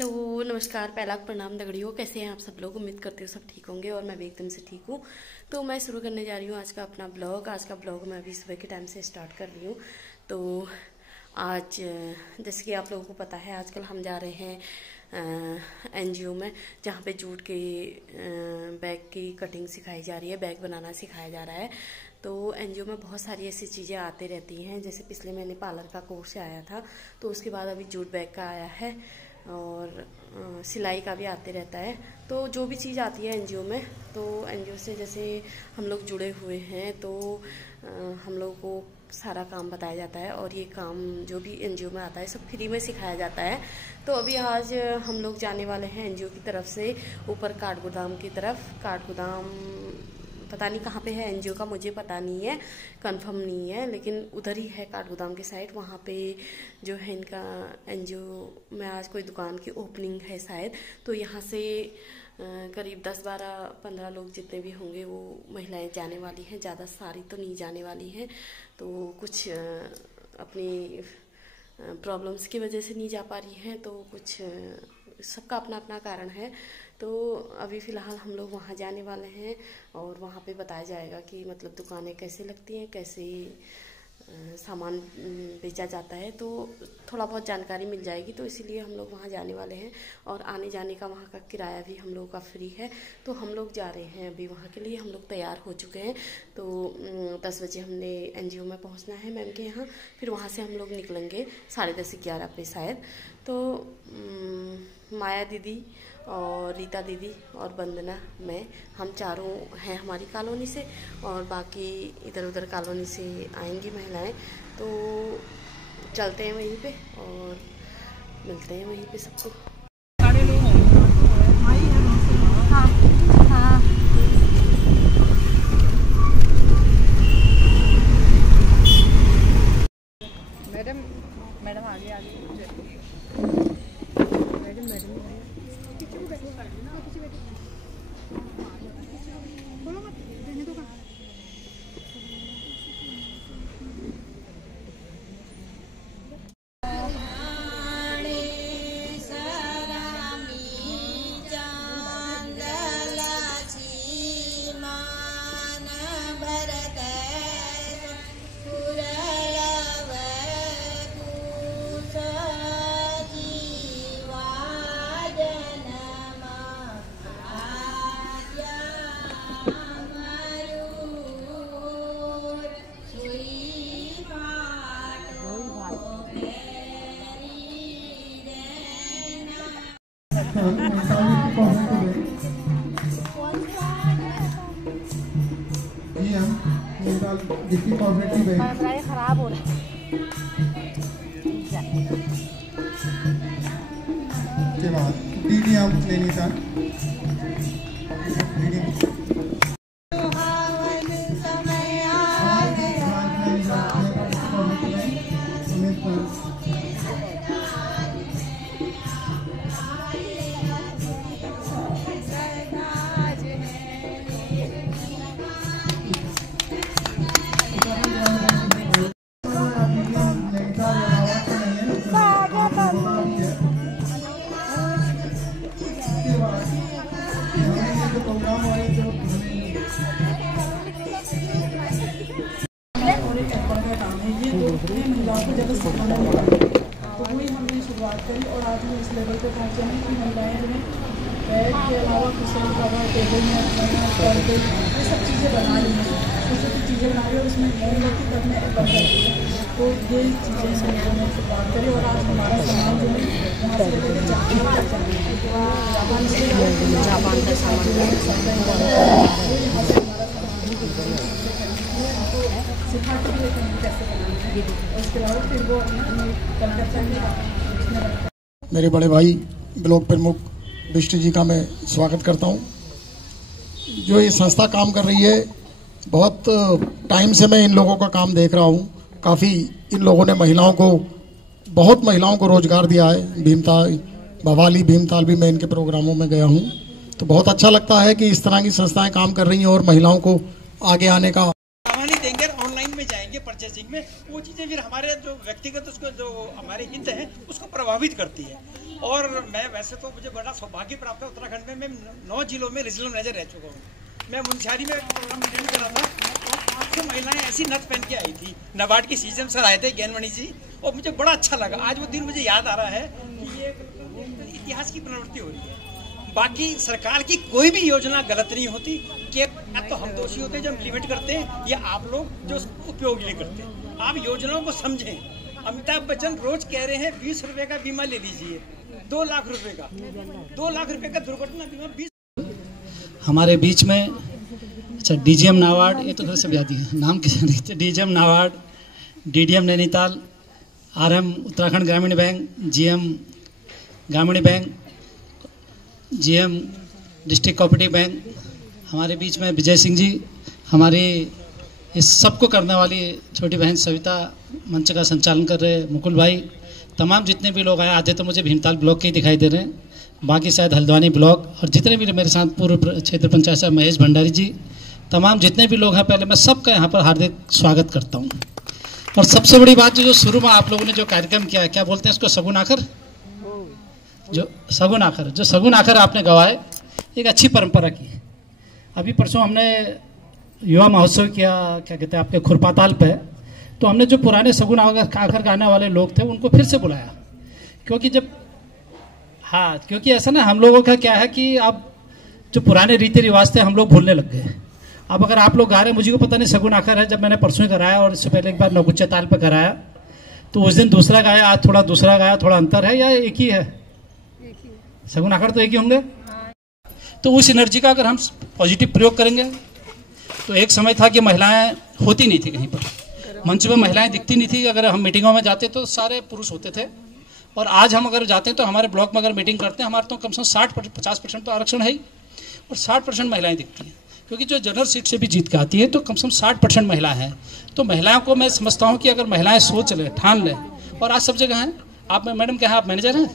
Hello नमस्कार, पहला प्रणाम दगड़ियों। कैसे हैं आप सब लोग? उम्मीद करती हूँ सब ठीक होंगे और मैं भी एकदम से ठीक हूँ। तो मैं शुरू करने जा रही हूँ आज का अपना ब्लॉग। आज का ब्लॉग मैं अभी सुबह के टाइम से स्टार्ट कर रही हूँ। तो आज जैसे कि आप लोगों को पता है, आजकल हम जा रहे हैं एनजीओ में, जहाँ पे जूट के बैग की कटिंग सिखाई जा रही है, बैग बनाना सिखाया जा रहा है। तो एनजीओ में बहुत सारी ऐसी चीज़ें आती रहती हैं। जैसे पिछले महीने पार्लर का कोर्स आया था, तो उसके बाद अभी जूट बैग का आया है और सिलाई का भी आते रहता है। तो जो भी चीज़ आती है एनजीओ में, तो एनजीओ से जैसे हम लोग जुड़े हुए हैं, तो हम लोग को सारा काम बताया जाता है और ये काम जो भी एनजीओ में आता है सब फ्री में सिखाया जाता है। तो अभी आज हम लोग जाने वाले हैं एनजीओ की तरफ से ऊपर काठगोदाम की तरफ। काठगोदाम पता नहीं कहाँ पे है एनजीओ का, मुझे पता नहीं है, कंफर्म नहीं है, लेकिन उधर ही है काठगोदाम की साइड। वहाँ पे जो है इनका एनजीओ में आज कोई दुकान की ओपनिंग है शायद। तो यहाँ से करीब 10-12-15 लोग जितने भी होंगे वो महिलाएं जाने वाली हैं। ज़्यादा सारी तो नहीं जाने वाली हैं, तो कुछ अपनी प्रॉब्लम्स की वजह से नहीं जा पा रही हैं, तो कुछ सबका अपना अपना कारण है। तो अभी फ़िलहाल हम लोग वहाँ जाने वाले हैं और वहाँ पे बताया जाएगा कि मतलब दुकानें कैसे लगती हैं, कैसे सामान बेचा जाता है। तो थोड़ा बहुत जानकारी मिल जाएगी, तो इसीलिए हम लोग वहाँ जाने वाले हैं। और आने जाने का वहाँ का किराया भी हम लोगों का फ्री है। तो हम लोग जा रहे हैं अभी वहाँ के लिए। हम लोग तैयार हो चुके हैं। तो 10 बजे हमने एनजीओ में पहुँचना है मैम के यहाँ। फिर वहाँ से हम लोग निकलेंगे 10:30-11 पे शायद। तो माया दीदी और रीता दीदी और वंदना, मैं, हम चारों हैं हमारी कॉलोनी से, और बाकी इधर उधर कॉलोनी से आएंगी महिलाएं। तो चलते हैं वहीं पे और मिलते हैं वहीं पे सबको। मैडम मैडम आगे आगे मैडम मैडम बोलो मत रहने दो। खराब हो रहा है के बाद दीदी हम लेनी था तो वही हमने शुरुआत करी और आज हम इस लेवल पे पहुंचे हैं कि महिलाएं जो है बैग के अलावा कुशन कवर, टेबल मैट बना, पर्दे, ये सब चीज़ें बना रही हैं। छोटी चीज़ें बना रही है और उसमें मोमबत्ती तक में बन जाती है। तो ये चीज़ें हमने शुरुआत करी और आज हमारा सामान जो है वहाँ से लेकर जापान तक जापान से जापान का सामान जो है सिखाते भी लेकर कैसे बनाना है। उसके अलावा फिर वो कलकत्ता में मेरे बड़े भाई ब्लॉक प्रमुख बिष्ट जी का मैं स्वागत करता हूं। जो ये संस्था काम कर रही है, बहुत टाइम से मैं इन लोगों का काम देख रहा हूं। काफ़ी इन लोगों ने बहुत महिलाओं को रोजगार दिया है। भीमताल, भवाली, भीमताल भी मैं इनके प्रोग्रामों में गया हूं। तो बहुत अच्छा लगता है कि इस तरह की संस्थाएं काम कर रही हैं और महिलाओं को आगे आने का देंगे। ऑनलाइन में जाएंगे परचेसिंग में, वो चीज़ें फिर हमारे जो व्यक्तिगत उसको जो हमारे हित हैं उसको प्रभावित करती है। और मैं वैसे तो मुझे बड़ा सौभाग्य प्राप्त है, उत्तराखंड में मैं 9 जिलों में रीजनल मैनेजर रह चुका हूँ। मैं मुनस्यारी में प्रोग्राम अटेंड करा था, 800 महिलाएं ऐसी नथ पहन के आई थी। नाबार्ड की सीएम सर आए थे, ज्ञानमणि जी, और मुझे बड़ा अच्छा लगा। आज वो दिन मुझे याद आ रहा है कि ये इतिहास की पुनरावृत्ति हो रही है। बाकी सरकार की कोई भी योजना गलत नहीं होती, कि तो हम दोषी होते हैं जो इम्प्लीमेंट करते हैं, या आप लोग जो उपयोग नहीं करते। आप योजनाओं को समझें। अमिताभ बच्चन रोज कह रहे हैं 20 रुपए का बीमा ले लीजिए, 2 लाख रुपए का, 2 लाख रुपए का दुर्घटना बीमा 20। हमारे बीच में अच्छा डीजीएम नाबार्ड, ये तो घर से भी आती है, नाम किसी नहीं, DGM NABARD, DDM Nainital, RM Uttarakhand ग्रामीण बैंक, जीएम ग्रामीण bank, GM district cooperative bank, हमारे बीच में विजय सिंह जी, हमारी इस सबको करने वाली छोटी बहन सविता, मंच का संचालन कर रहे मुकुल भाई, तमाम जितने भी लोग आए, आधे तो मुझे भीमताल ब्लॉक के ही दिखाई दे रहे हैं, बाकी शायद हल्द्वानी ब्लॉक, और जितने भी मेरे साथ पूर्व क्षेत्र पंचायत साहब महेश भंडारी जी, तमाम जितने भी लोग हैं, पहले मैं सबका यहाँ पर हार्दिक स्वागत करता हूँ। और सबसे बड़ी बात जो शुरू में आप लोगों ने जो कार्यक्रम किया है, क्या बोलते हैं इसको, सगुन आखर, जो सगुन आखर आपने गवाए, एक अच्छी परंपरा की। अभी परसों हमने युवा महोत्सव किया, क्या कहते हैं आपके खुरपाताल पे, तो हमने जो पुराने सगुन आखर गाने वाले लोग थे उनको फिर से बुलाया, क्योंकि ऐसा ना हम लोगों का क्या है कि अब जो पुराने रीति रिवाज थे हम लोग भूलने लग गए। अब अगर आप लोग गा रहे हैं, मुझे को पता नहीं सगुन आखर है, जब मैंने परसों ही कराया और इससे पहले एक बार नगुच्चे ताल पे कराया, तो उस दिन दूसरा गाया, आज थोड़ा दूसरा गाया, थोड़ा अंतर है या एक ही है? सगुन आखर तो एक ही होंगे। तो उस एनर्जी का अगर हम पॉजिटिव प्रयोग करेंगे, तो एक समय था कि महिलाएं होती नहीं थी, कहीं पर मंच में महिलाएं दिखती नहीं थी। अगर हम मीटिंगों में जाते तो सारे पुरुष होते थे, और आज हम अगर जाते हैं तो हमारे ब्लॉक में अगर मीटिंग करते हैं, हमारे तो कम से कम 50% तो आरक्षण है ही, और 60% महिलाएं दिखती हैं, क्योंकि जो जनरल सीट से भी जीत के आती है तो कम से कम 60% महिला हैं। तो महिलाओं को मैं समझता हूँ कि अगर महिलाएं सोच लें, ठान लें, और आज सब जगह हैं। आप मैडम क्या है, आप मैनेजर हैं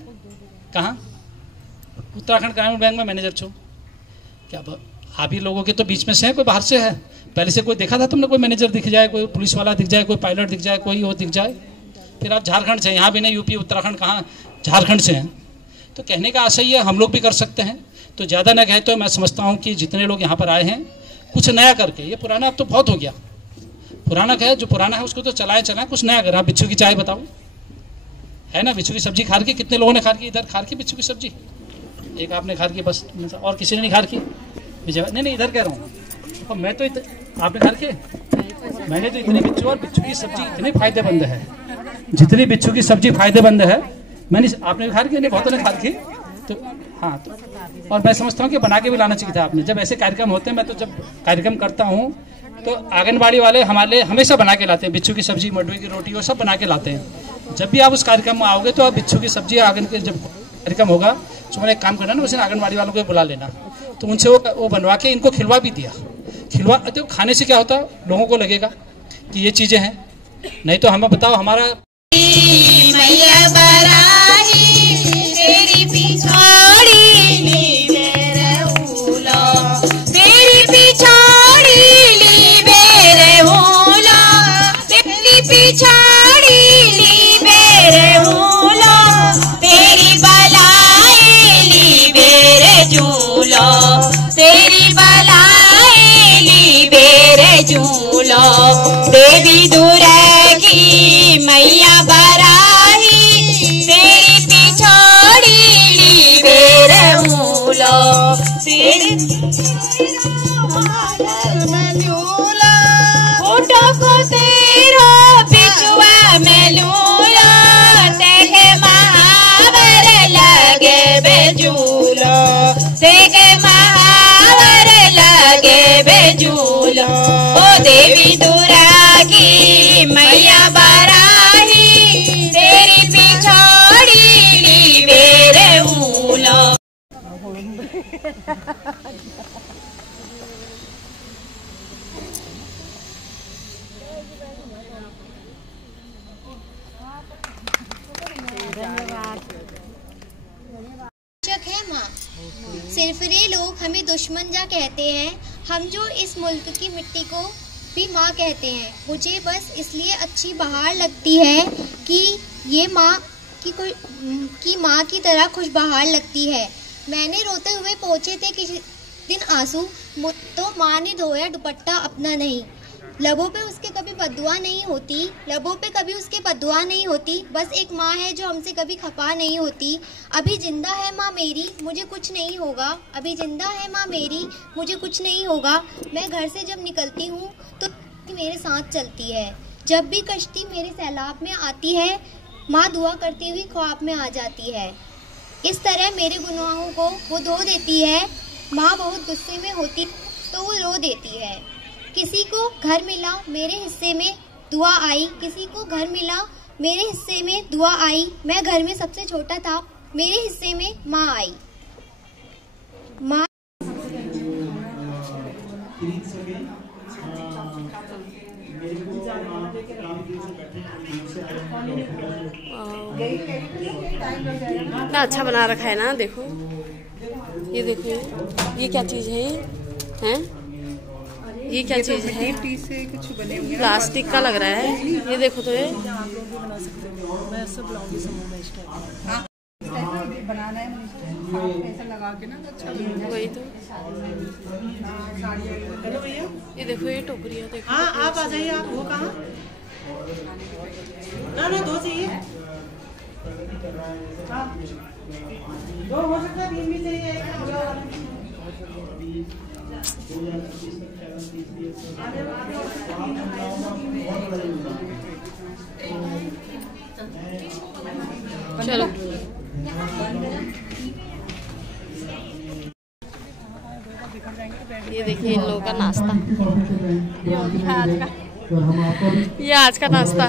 कहाँ? उत्तराखंड ग्रामीण बैंक में मैनेजर छो क्या? आप ही लोगों के तो बीच में से है, कोई बाहर से है? पहले से कोई देखा था तुमने? कोई मैनेजर दिख जाए, कोई पुलिस वाला दिख जाए, कोई पायलट दिख जाए, कोई वो दिख जाए? फिर आप झारखंड से, यहाँ भी नहीं यूपी उत्तराखंड, कहाँ झारखंड से हैं। तो कहने का आशय है हम लोग भी कर सकते हैं। तो ज़्यादा न कहे तो मैं समझता हूँ कि जितने लोग यहाँ पर आए हैं, कुछ नया करके, ये पुराना अब तो बहुत हो गया, पुराना कहे जो पुराना है उसको तो चलाएं, कुछ नया करें। आप बिच्छू की चाय बताओ, है ना? बिच्छू की सब्जी खा रखी, कितने लोगों ने खा रखी? इधर खा रखी बिच्छू की सब्जी, एक आपने खा रखी बस, और किसी ने नहीं खा रखी? नहीं इधर कह रहा हूँ, और मैं तो आपने खा रखी? मैंने तो इतनी बिच्छू, और बिच्छू की सब्जी इतनी फायदेमंद है, जितनी बिच्छू की सब्जी फायदेमंद है, मैंने आपने खा रखी? नहीं, बहुतों ने खा रखी। तो हाँ, तो और मैं समझता हूँ कि बना के भी लाना चाहिए था आपने। जब ऐसे कार्यक्रम होते हैं, मैं तो जब कार्यक्रम करता हूँ तो आंगनबाड़ी वाले हमारे हमेशा बना के लाते हैं, बिच्छू की सब्जी, मडवे की रोटी, वो सब बना के लाते हैं। जब भी आप उस कार्यक्रम में आओगे तो आप बिच्छू की सब्जी, आंगन के जब कार्यक्रम होगा तो मैंने एक काम करना ना, उसे आंगनबाड़ी वालों को बुला लेना, तो उनसे वो बनवा के इनको खिलवा भी दिया। तो खाने से क्या होता, लोगों को लगेगा कि ये चीज़ें हैं। नहीं तो हमें बताओ, हमारा तेरी पिछाड़ी ली बेरे हुला, तेरी बलाए ली बेरे झूलो, तेरी बलाए ली बेरे झूलो, देवी दुर्गा की मैया बराही, तेरी पिछाड़ी ली बेरे हुलो, तेरी फोटो को तेरा बिचुआ में लूला, तेरे महावर लगे बेजूलो, तेरे महावर लगे बेजूलो, ओ देवी दुर्गा की मैया बराही, तेरी पिछाड़ी ली बेरे ऊलो। है माँ, सिरफिरे लोग हमें दुश्मन जा कहते हैं, हम जो इस मुल्क की मिट्टी को भी माँ कहते हैं। मुझे बस इसलिए अच्छी बहार लगती है कि ये माँ कि माँ की तरह खुशबहार लगती है। मैंने रोते हुए पहुँचे थे किसी दिन आंसू, तो माँ ने धोया दुपट्टा अपना नहीं। लबों पे उसके कभी बद्दुआ नहीं होती, लबों पे कभी उसके बद्दुआ नहीं होती। बस एक माँ है जो हमसे कभी खफा नहीं होती। अभी जिंदा है माँ मेरी, मुझे कुछ नहीं होगा। अभी जिंदा है माँ मेरी, मुझे कुछ नहीं होगा। मैं घर से जब निकलती हूँ तो मेरे साथ चलती है। जब भी कश्ती मेरे सैलाब में आती है, माँ दुआ करती हुई ख्वाब में आ जाती है। इस तरह मेरे गुनाहों को वो धो देती है। माँ बहुत गुस्से में होती तो वो रो देती है। किसी को घर मिला मेरे हिस्से में दुआ आई, किसी को घर मिला मेरे हिस्से में दुआ आई। मैं घर में सबसे छोटा था, मेरे हिस्से में माँ आई। माँ इतना अच्छा बना रखा है ना, देखो ये देखो, ये क्या चीज है? हैं? ये क्या चीज है? कुछ बने हुए प्लास्टिक का लग रहा है। ये देखो तो ये आप लोग भी बना सकते हो। मैं सब लाऊंगी समूह में इस टाइप का बनाना है। ऐसा लगा के ना तो अच्छा बनेगा। वही तो। हेलो भैया, ये देखो ये टोकरियाँ देखो। हाँ आप आ जाइए। आप वो कहाँ? ना दो चाहिए। हाँ दो हो सकता है, 3 भी चाहिए। चलो ये देखिए इन लोगों का नाश्ता, ये आज का नाश्ता।